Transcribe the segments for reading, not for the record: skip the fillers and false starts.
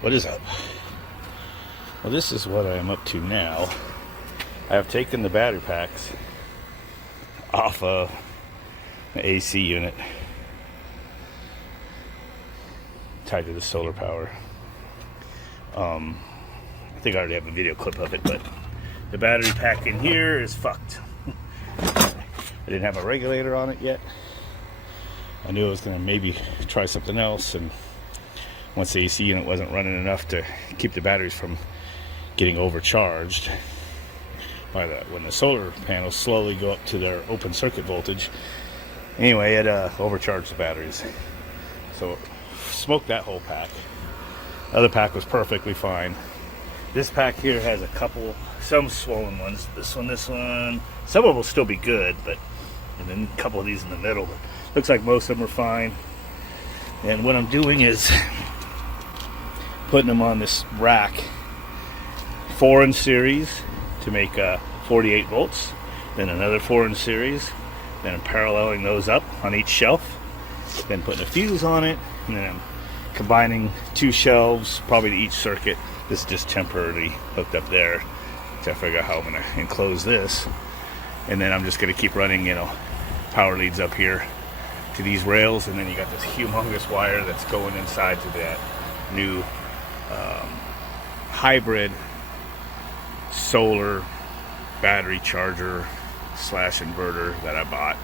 What is up? Well, this is what I am up to now. I have taken the battery packs off of the AC unit tied to the solar power. I think I already have a video clip of it, but the battery pack in here is fucked. I didn't have a regulator on it yet. I knew I was going to maybe try something else, and once the AC unit wasn't running enough to keep the batteries from getting overcharged by when the solar panels slowly go up to their open circuit voltage, anyway, it overcharged the batteries. So smoked that whole pack. The other pack was perfectly fine. This pack here has some swollen ones. This one. Some of them will still be good, and then a couple of these in the middle. But looks like most of them are fine. And what I'm doing is putting them on this rack, 4 in series to make 48 volts. Then another 4 in series. Then I'm paralleling those up on each shelf. Then putting a fuse on it, and then I'm combining 2 shelves, probably to each circuit. This is just temporarily hooked up there to figure out how I'm going to enclose this. And then I'm just going to keep running, power leads up here to these rails, and then you got this humongous wire that's going inside to that new hybrid solar battery charger / inverter that I bought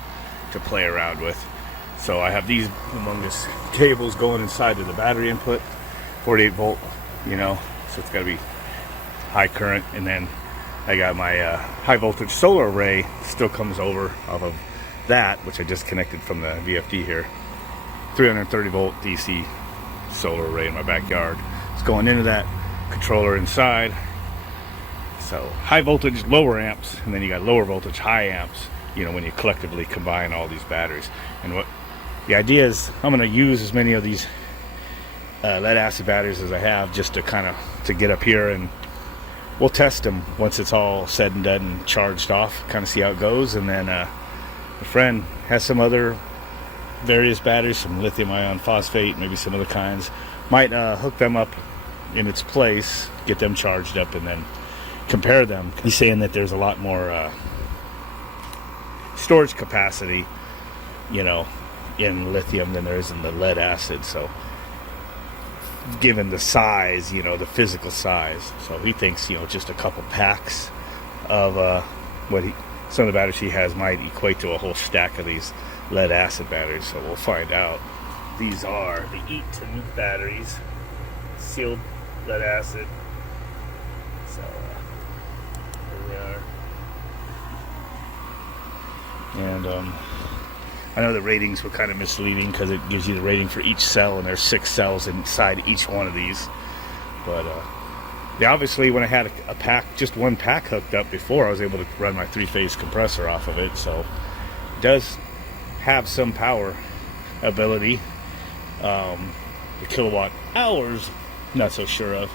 to play around with. So I have these humongous cables going inside to the battery input, 48 volt, so it's got to be high current. And then I got my high voltage solar array still comes over off of that, which I just connected from the VFD here. 330 volt DC solar array in my backyard. It's going into that controller inside. So high voltage, lower amps, and then you got lower voltage, high amps, when you collectively combine all these batteries. And what the idea is, I'm going to use as many of these lead acid batteries as I have, just to get up here, and we'll test them once it's all said and done and charged off, kind of see how it goes. And then a friend has some other various batteries, some lithium ion phosphate, maybe some other kinds. Might hook them up in its place, get them charged up, and then compare them. He's saying that there's a lot more storage capacity, in lithium than there is in the lead acid. So given the size, the physical size, so he thinks, just a couple packs of some of the batteries he has might equate to a whole stack of these lead acid batteries. So we'll find out. These are the Eaton batteries, sealed lead acid. So here we are. And I know the ratings were kind of misleading because it gives you the rating for each cell, and there's 6 cells inside each one of these. But obviously, when I had a pack, just one pack hooked up before, I was able to run my 3-phase compressor off of it. So it does have some power ability. The kilowatt hours, not so sure of.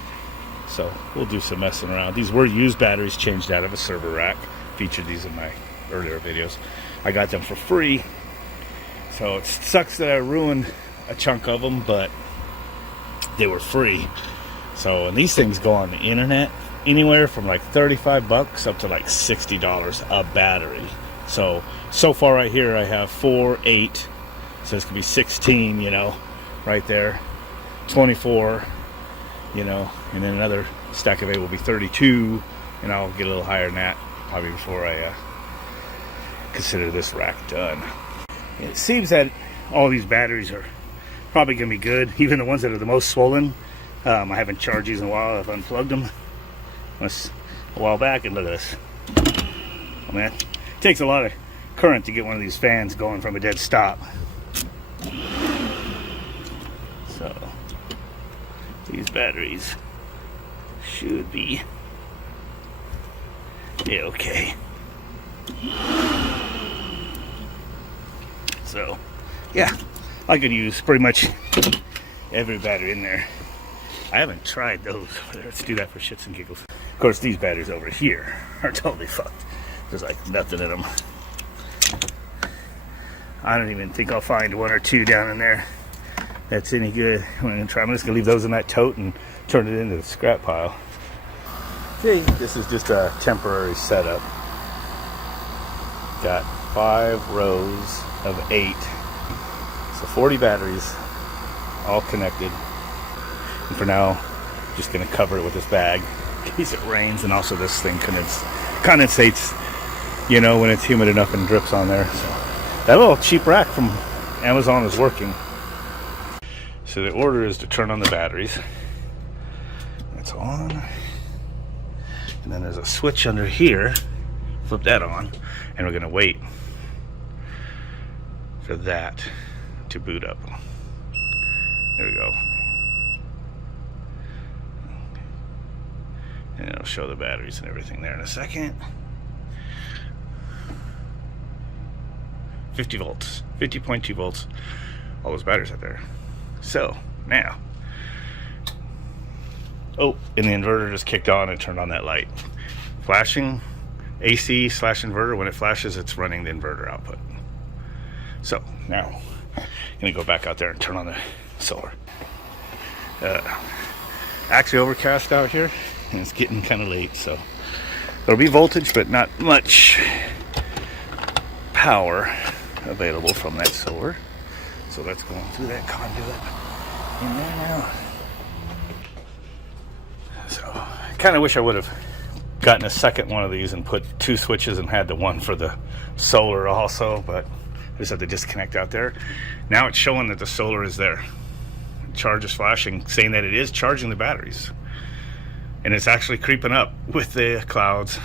So we'll do some messing around. These were used batteries changed out of a server rack. Featured these in my earlier videos. I got them for free. So it sucks that I ruined a chunk of them, but they were free. So, and these things go on the internet anywhere from like $35 up to like $60 a battery. So far right here I have 4, 8. So this could be 16, right there. 24, and then another stack of 8 will be 32, and I'll get a little higher than that probably before I consider this rack done. It seems that all these batteries are probably going to be good, even the ones that are the most swollen. I haven't charged these in a while. I've unplugged them a while back, and look at this. Oh man, it takes a lot of current to get one of these fans going from a dead stop. So these batteries should be okay. So yeah, I could use pretty much every battery in there. I haven't tried those. Let's do that for shits and giggles. Of course, these batteries over here are totally fucked. There's like nothing in them. I don't even think I'll find 1 or 2 down in there that's any good. I'm just going to leave those in that tote and turn it into the scrap pile. Okay, this is just a temporary setup. Got 5 rows of 8. So 40 batteries, all connected. And for now, just going to cover it with this bag in case it rains, and also this thing condensates, you know, when it's humid enough and drips on there. So that little cheap rack from Amazon is working. So the order is to turn on the batteries. That's on. And then there's a switch under here. Flip that on. And we're going to wait for that to boot up. There we go. And it'll show the batteries and everything there in a second. 50 volts, 50.2 volts, all those batteries out there. So now, oh, and the inverter just kicked on and turned on that light. Flashing AC / inverter, when it flashes, it's running the inverter output. So now, I'm gonna go back out there and turn on the solar. Actually overcast out here, and it's getting kind of late, so there'll be voltage, but not much power available from that solar. So that's going through that conduit in there now. So I kind of wish I would have gotten a second one of these and put 2 switches and had the one for the solar also, but I just had to disconnect out there. Now it's showing that the solar is there. Charge is flashing, saying that it is charging the batteries. And it's actually creeping up with the clouds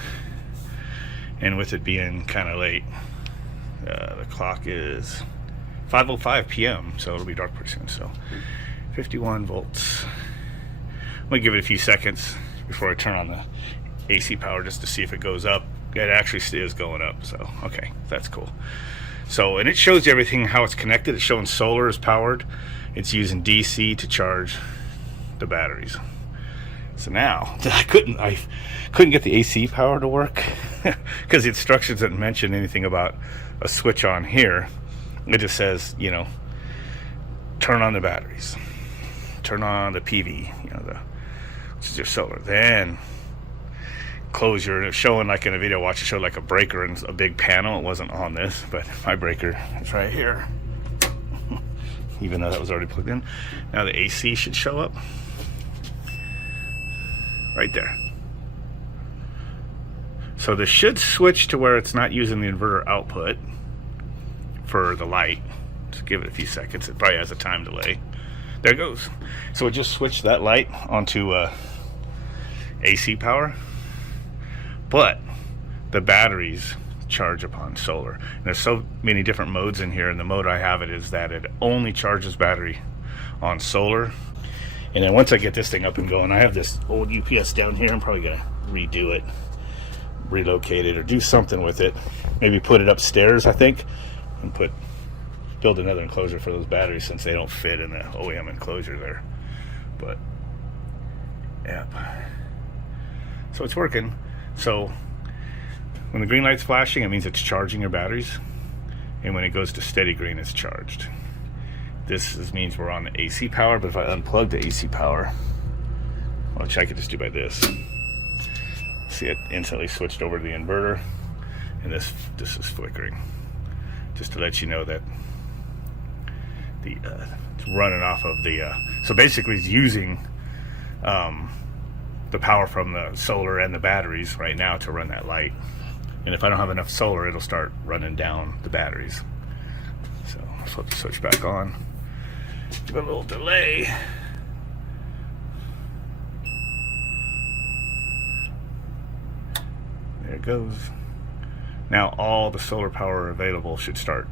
and with it being kind of late. The clock is 5:05 p.m. so it'll be dark pretty soon. So 51 volts. I'm gonna give it a few seconds before I turn on the AC power just to see if it goes up. It actually is going up, so okay, that's cool. So, and it shows you everything, how it's connected. It's showing solar is powered. It's using DC to charge the batteries. So now I couldn't get the AC power to work because the instructions didn't mention anything about a switch on here. It just says, you know, turn on the batteries, turn on the PV, you know, which is your solar, then close your, it's showing like in a video watch, it showed like a breaker and a big panel. It wasn't on this, but my breaker is right here, even though that was already plugged in. Now the AC should show up right there. So this should switch to where it's not using the inverter output for the light. Just give it a few seconds. It probably has a time delay. There it goes. So it just switched that light onto AC power, but the batteries charge upon solar. And there's so many different modes in here, and the mode I have it is that it only charges battery on solar. And then once I get this thing up and going, I have this old UPS down here. I'm probably gonna redo it, relocate it, or do something with it. Maybe put it upstairs, I think, and build another enclosure for those batteries since they don't fit in the OEM enclosure there. But yeah, so it's working. So when the green light's flashing, it means it's charging your batteries, and when it goes to steady green, it's charged. This means we're on the AC power, but if I unplug the AC power, which I could just do by this, see it instantly switched over to the inverter, and this is flickering, just to let you know that it's running off of the so basically it's using the power from the solar and the batteries right now to run that light. And if I don't have enough solar, it'll start running down the batteries. So I'll flip the switch back on. Give it a little delay. There it goes. Now all the solar power available should start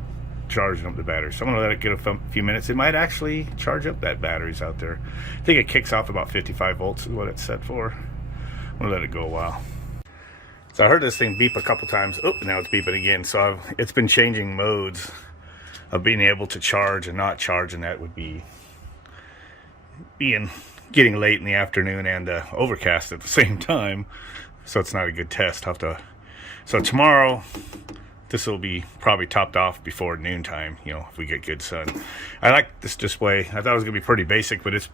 charging up the battery. So I'm going to let it get a few minutes. It might actually charge up that batteries out there. I think it kicks off about 55 volts is what it's set for. I'm going to let it go a while. So I heard this thing beep a couple times. Oh, now it's beeping again. So it's been changing modes of being able to charge and not charge, and that would be getting late in the afternoon and overcast at the same time. So it's not a good test. So tomorrow, this will be probably topped off before noontime, you know, if we get good sun. I like this display. I thought it was going to be pretty basic, but it's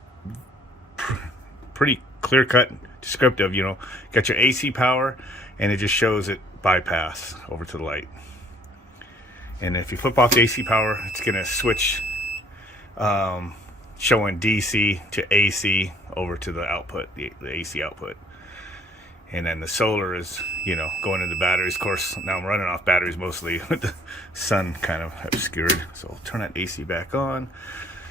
pretty clear-cut, descriptive, you know. Got your AC power, and it just shows it bypass over to the light. And if you flip off the AC power, it's going to switch showing DC to AC over to the output, the AC output. And then the solar is, you know, going into batteries. Of course, now I'm running off batteries mostly with the sun kind of obscured. So I'll turn that AC back on.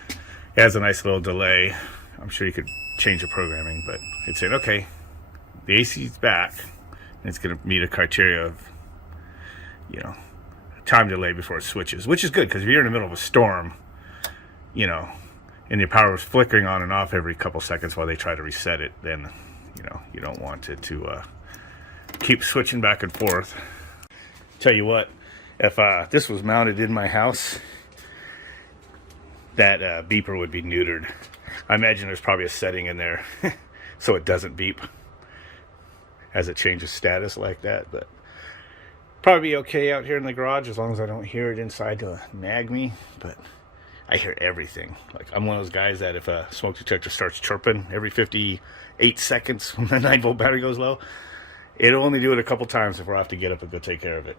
It has a nice little delay. I'm sure you could change the programming, but it's saying, okay, the AC is back. And it's going to meet a criteria of, you know, time delay before it switches, which is good because if you're in the middle of a storm, you know, and your power is flickering on and off every couple seconds while they try to reset it, then, you know, you don't want it to keep switching back and forth. Tell you what, if this was mounted in my house, that beeper would be neutered. I imagine there's probably a setting in there so it doesn't beep as it changes status like that, but probably be okay out here in the garage as long as I don't hear it inside to nag me. But I hear everything. Like, I'm one of those guys that if a smoke detector starts chirping every 58 seconds when the 9-volt battery goes low, it'll only do it a couple times before I have to get up and go take care of it.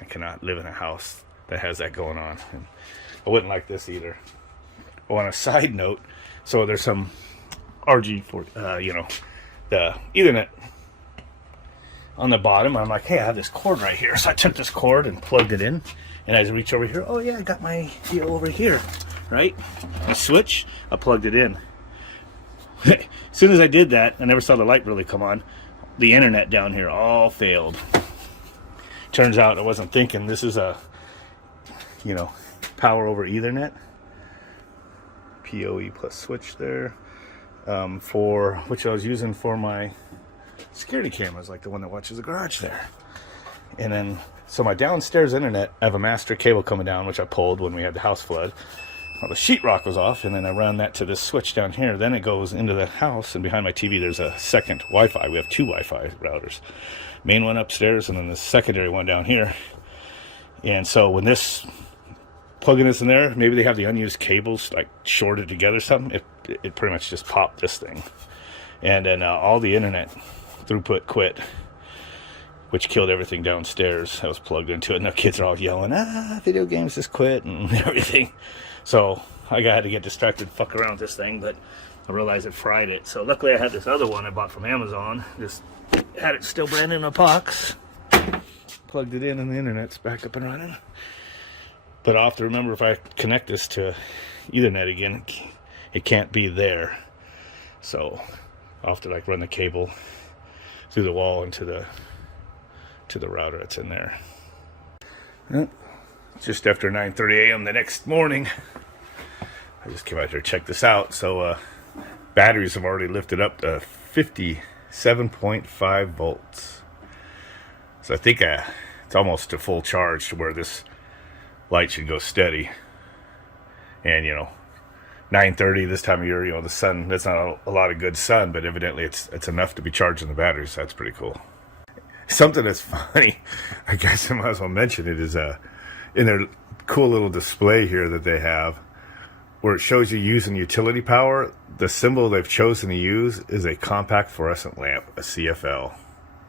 I cannot live in a house that has that going on. And I wouldn't like this either. Oh, on a side note, so there's some RG, you know, the Ethernet on the bottom. I'm like, hey, I have this cord right here. So I took this cord and plugged it in. And as I reach over here, oh yeah, I got my deal over here, right? I switch, I plugged it in. As soon as I did that, I never saw the light really come on. The internet down here all failed. Turns out I wasn't thinking. This is a, you know, power over Ethernet. PoE plus switch there. For which I was using for my security cameras, like the one that watches the garage there. And then, so my downstairs internet, I have a master cable coming down, which I pulled when we had the house flood. Well, the sheetrock was off, and then I ran that to this switch down here. Then it goes into the house, and behind my TV there's a second Wi-Fi. We have two Wi-Fi routers. Main one upstairs, and then the secondary one down here. And so when this, plugging this in there, maybe they have the unused cables like shorted together or something. It pretty much just popped this thing. And then all the internet throughput quit, which killed everything downstairs. I was plugged into it, and the kids are all yelling, video games just quit and everything. So I had to get distracted and fuck around with this thing, but I realized it fried it. So luckily I had this other one I bought from Amazon. Just had it still brand in a box. Plugged it in, and the internet's back up and running. But I'll have to remember, if I connect this to Ethernet again, it can't be there. So I'll have to like run the cable through the wall into the router that's in there. Well, just after 9:30 a.m. the next morning, I just came out here to check this out. So batteries have already lifted up to 57.5 volts. So I think it's almost to full charge to where this light should go steady. And, you know, 9:30 this time of year, you know, the sun, that's not a lot of good sun, but evidently it's enough to be charging the batteries. So that's pretty cool. Something that's funny, I guess I might as well mention it, is in their cool little display here that they have, where it shows you using utility power, the symbol they've chosen to use is a compact fluorescent lamp, a CFL.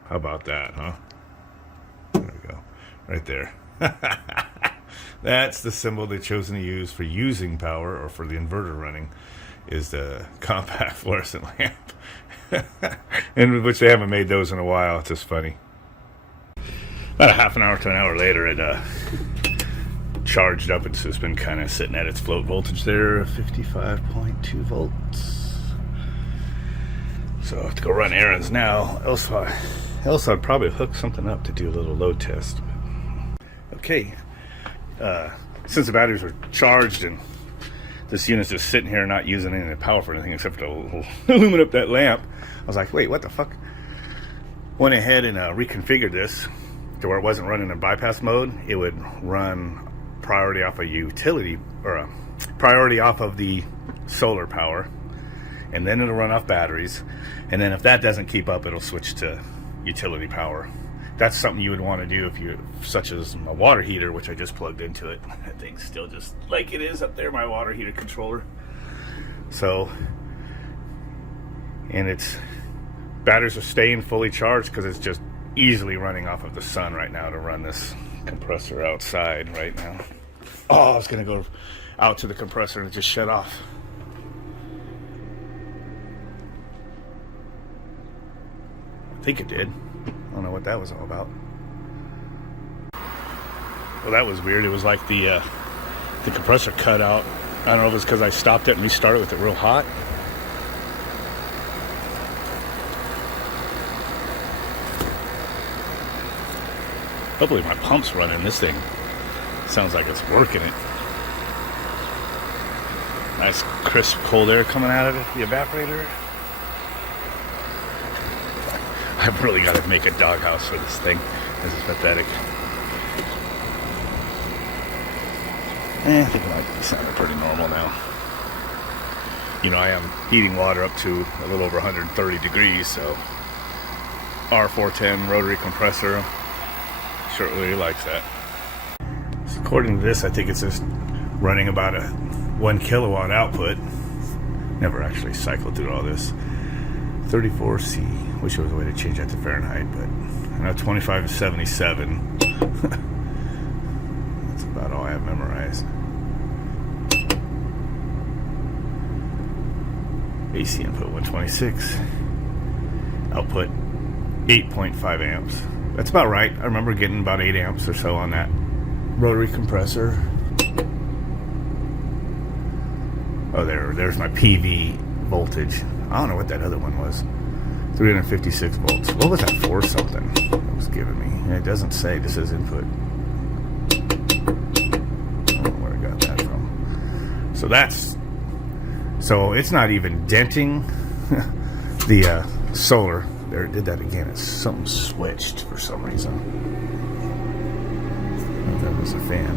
How about that, huh? There we go. Right there. That's the symbol they've chosen to use for using power, or for the inverter running, is the compact fluorescent lamp. And which they haven't made those in a while. It's just funny. About a half an hour to an hour later, it charged up. It's just been kind of sitting at its float voltage there, 55.2 volts. So I have to go run errands now. Else I'd probably hook something up to do a little load test. Okay. Since the batteries were charged and this unit's just sitting here not using any power for anything except to illumine up that lamp, I was like, wait, what the fuck? Went ahead and reconfigured this to where it wasn't running in bypass mode. It would run priority off of utility, or priority off of the solar power, and then it'll run off batteries. And then if that doesn't keep up, it'll switch to utility power. that's something you would want to do if you, such as a water heater, which I just plugged into it. That thing's still just like it is up there, my water heater controller. So, and its batteries are staying fully charged because it's just easily running off of the sun right now to run this compressor outside right now. Oh, I was gonna go out to the compressor and it just shut off. I think it did. I don't know what that was all about. Well, that was weird. It was like the compressor cut out. I don't know if it's because I stopped it and restarted with it real hot. Hopefully my pump's running. This thing sounds like it's working it. Nice crisp cold air coming out of it, the evaporator. I've really got to make a doghouse for this thing. This is pathetic. I think it might be sounding pretty normal now. You know, I am heating water up to a little over 130 degrees, so R410 rotary compressor sure really likes that. So according to this, I think it's just running about a 1 kilowatt output. Never actually cycled through all this. 34C. Wish there was a way to change that to Fahrenheit, but I know 25 to 77. That's about all I have memorized. AC input 126. Output 8.5 amps. That's about right. I remember getting about 8 amps or so on that rotary compressor. Oh, there's my PV voltage. I don't know what that other one was. 356 volts. What was that for something it was giving me? It doesn't say. This is input. I don't know where I got that from. So it's not even denting the solar. There, it did that again. It's something switched for some reason. I don't know if that was a fan.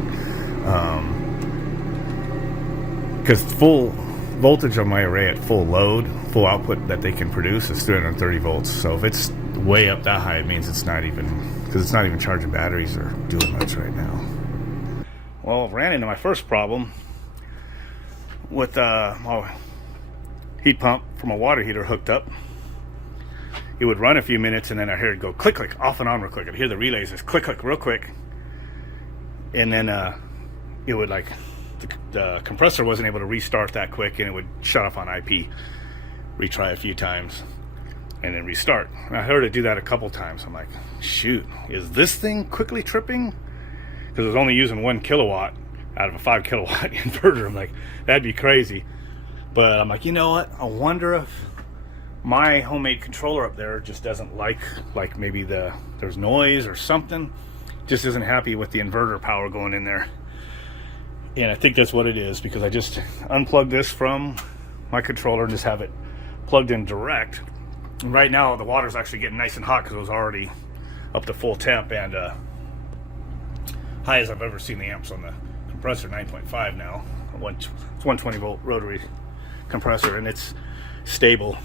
Because full voltage on my array at full load, full output that they can produce is 330 volts. So if it's way up that high, it means it's not even, because it's not even charging batteries or doing much right now. Well, ran into my first problem with my heat pump from a water heater hooked up. It would run a few minutes and then I hear it go click, click, off and on real quick. I'd hear the relays just click, click, real quick. And then it would like, the compressor wasn't able to restart that quick and it would shut off on IP. Retry a few times and then restart. And I heard it do that a couple times. I'm like, shoot, is this thing quickly tripping? Because it was only using 1 kilowatt out of a 5 kilowatt inverter. I'm like, that'd be crazy. But I'm like, you know what? I wonder if my homemade controller up there just doesn't like maybe there's noise or something. Just isn't happy with the inverter power going in there. And I think that's what it is, because I just unplugged this from my controller and just have it plugged in direct. And right now the water's actually getting nice and hot because it was already up to full temp and high as I've ever seen the amps on the compressor, 9.5 now. It's 120 volt rotary compressor and it's stable.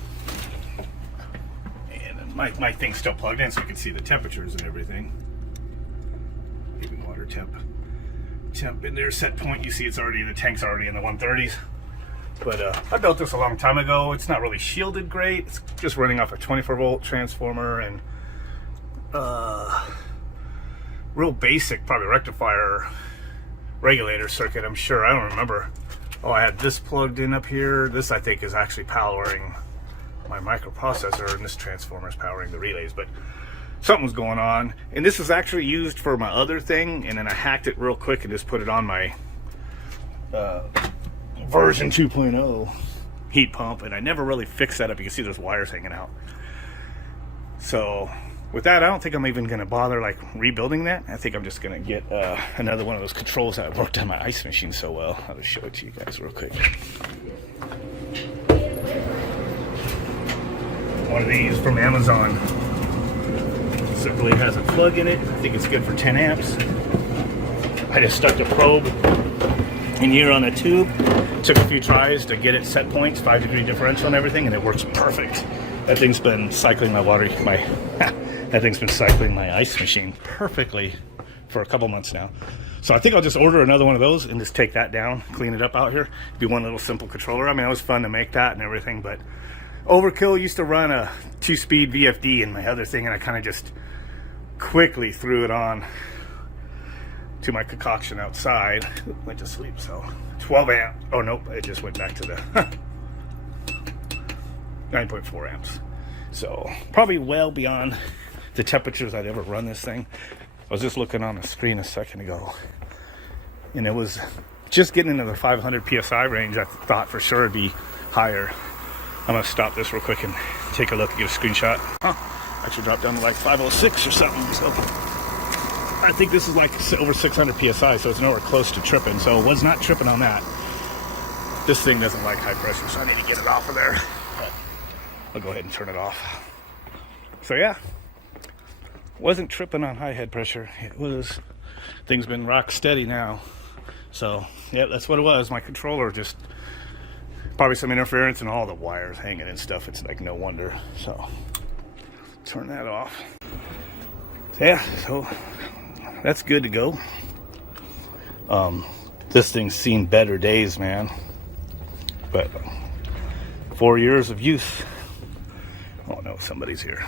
And my thing's still plugged in so you can see the temperatures and everything. Even water temp in there, set point, you see it's already, the tank's already in the 130s. But I built this a long time ago. It's not really shielded great. It's just running off a 24 volt transformer and real basic, probably rectifier regulator circuit, I'm sure. I don't remember. Oh, I had this plugged in up here. This I think is actually powering my microprocessor, and this transformer is powering the relays, but something's going on. And this is actually used for my other thing, and then I hacked it real quick and just put it on my version 2.0 heat pump, and I never really fixed that up. You can see those wires hanging out. So with that, I don't think I'm even going to bother like rebuilding that. I think I'm just going to get another one of those controls that worked on my ice machine so well. I'll just show it to you guys real quick. One of these from Amazon. Simply has a plug in it. I think it's good for 10 amps. I just stuck the probe in here on a tube. Took a few tries to get it set points, 5-degree differential and everything, and it works perfect. That thing's been cycling my water, that thing's been cycling my ice machine perfectly for a couple months now. So I think I'll just order another one of those and just take that down, clean it up out here. Be one little simple controller. I mean, it was fun to make that and everything, but overkill. Used to run a 2-speed VFD in my other thing, and I kind of just quickly threw it on to my concoction outside. Went to sleep. So 12 amp. Oh nope, it just went back to the 9.4 amps. So probably well beyond the temperatures I'd ever run this thing. I was just looking on the screen a second ago, and it was just getting into the 500 psi range. I thought for sure it'd be higher. I'm gonna stop this real quick and take a look and get a screenshot. Actually dropped down to like 506 or something. So I think this is like over 600 psi, so it's nowhere close to tripping. So it was not tripping on that. This thing doesn't like high pressure, so I need to get it off of there. But I'll go ahead and turn it off. So yeah, wasn't tripping on high head pressure. It was, things been rock steady now. So yeah, that's what it was. My controller just probably some interference and all the wires hanging and stuff. It's like no wonder. So turn that off. Yeah, so that's good to go. This thing's seen better days, man. But 4 years of use. Oh no, somebody's here.